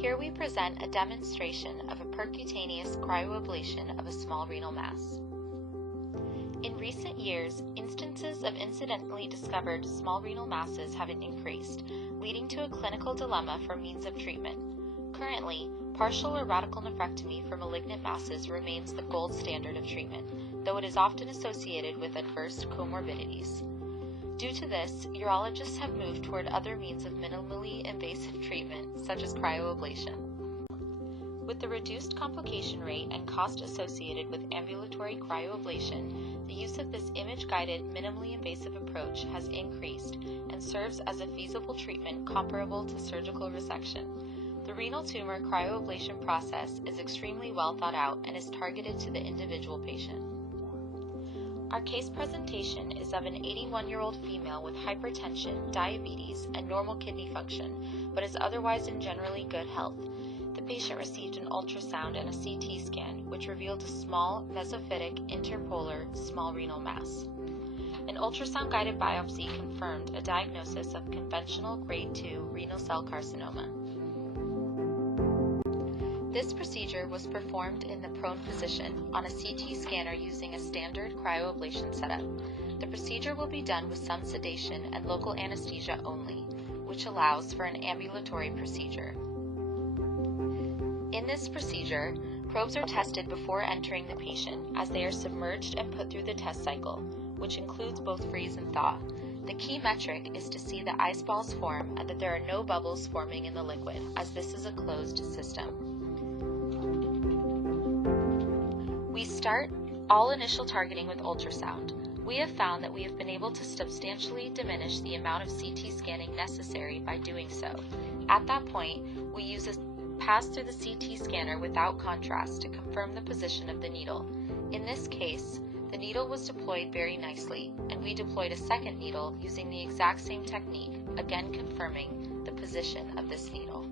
Here we present a demonstration of a percutaneous cryoablation of a small renal mass. In recent years, instances of incidentally discovered small renal masses have increased, leading to a clinical dilemma for means of treatment. Currently, partial or radical nephrectomy for malignant masses remains the gold standard of treatment, though it is often associated with adverse comorbidities. Due to this, urologists have moved toward other means of minimally invasive treatment, such as cryoablation. With the reduced complication rate and cost associated with ambulatory cryoablation, the use of this image-guided, minimally invasive approach has increased and serves as a feasible treatment comparable to surgical resection. The renal tumor cryoablation process is extremely well thought out and is targeted to the individual patient. Our case presentation is of an 81-year-old female with hypertension, diabetes, and normal kidney function, but is otherwise in generally good health. The patient received an ultrasound and a CT scan, which revealed a small, mesophytic, interpolar, small renal mass. An ultrasound-guided biopsy confirmed a diagnosis of conventional grade 2 renal cell carcinoma. This procedure was performed in the prone position on a CT scanner using a standard cryoablation setup. The procedure will be done with some sedation and local anesthesia only, which allows for an ambulatory procedure. In this procedure, probes are tested before entering the patient as they are submerged and put through the test cycle, which includes both freeze and thaw. The key metric is to see the ice balls form and that there are no bubbles forming in the liquid, as this is a closed system. We start all initial targeting with ultrasound. We have found that we have been able to substantially diminish the amount of CT scanning necessary by doing so. At that point, we use a pass through the CT scanner without contrast to confirm the position of the needle. In this case, the needle was deployed very nicely, and we deployed a second needle using the exact same technique, again confirming the position of this needle.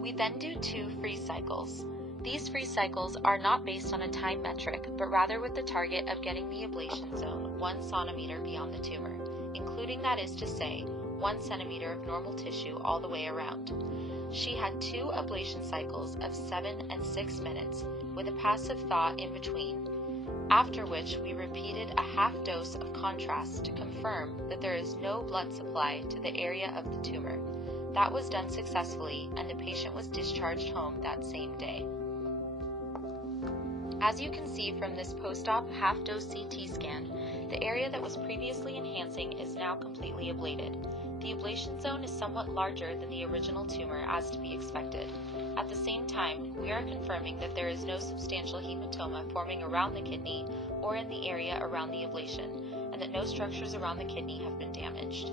We then do 2 freeze cycles. These freeze cycles are not based on a time metric, but rather with the target of getting the ablation zone 1 centimeter beyond the tumor, including, that is to say, 1 centimeter of normal tissue all the way around. She had 2 ablation cycles of 7 and 6 minutes, with a passive thaw in between, after which we repeated a half dose of contrast to confirm that there is no blood supply to the area of the tumor. That was done successfully, and the patient was discharged home that same day. As you can see from this post-op half-dose CT scan, the area that was previously enhancing is now completely ablated. The ablation zone is somewhat larger than the original tumor, as to be expected. At the same time, we are confirming that there is no substantial hematoma forming around the kidney or in the area around the ablation, and that no structures around the kidney have been damaged.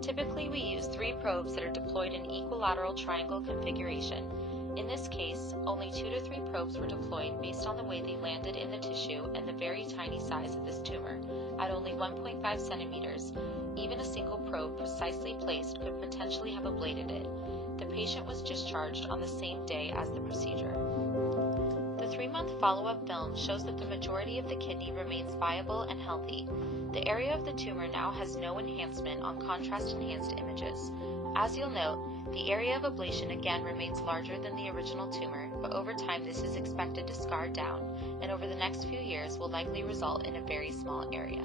Typically, we use 3 probes that are deployed in equilateral triangle configuration. In this case, only 2 to 3 probes were deployed based on the way they landed in the tissue and the very tiny size of this tumor. At only 1.5 centimeters, even a single probe precisely placed could potentially have ablated it. The patient was discharged on the same day as the procedure. The 3-month follow-up film shows that the majority of the kidney remains viable and healthy. The area of the tumor now has no enhancement on contrast-enhanced images. As you'll note, the area of ablation again remains larger than the original tumor, but over time this is expected to scar down, and over the next few years will likely result in a very small area.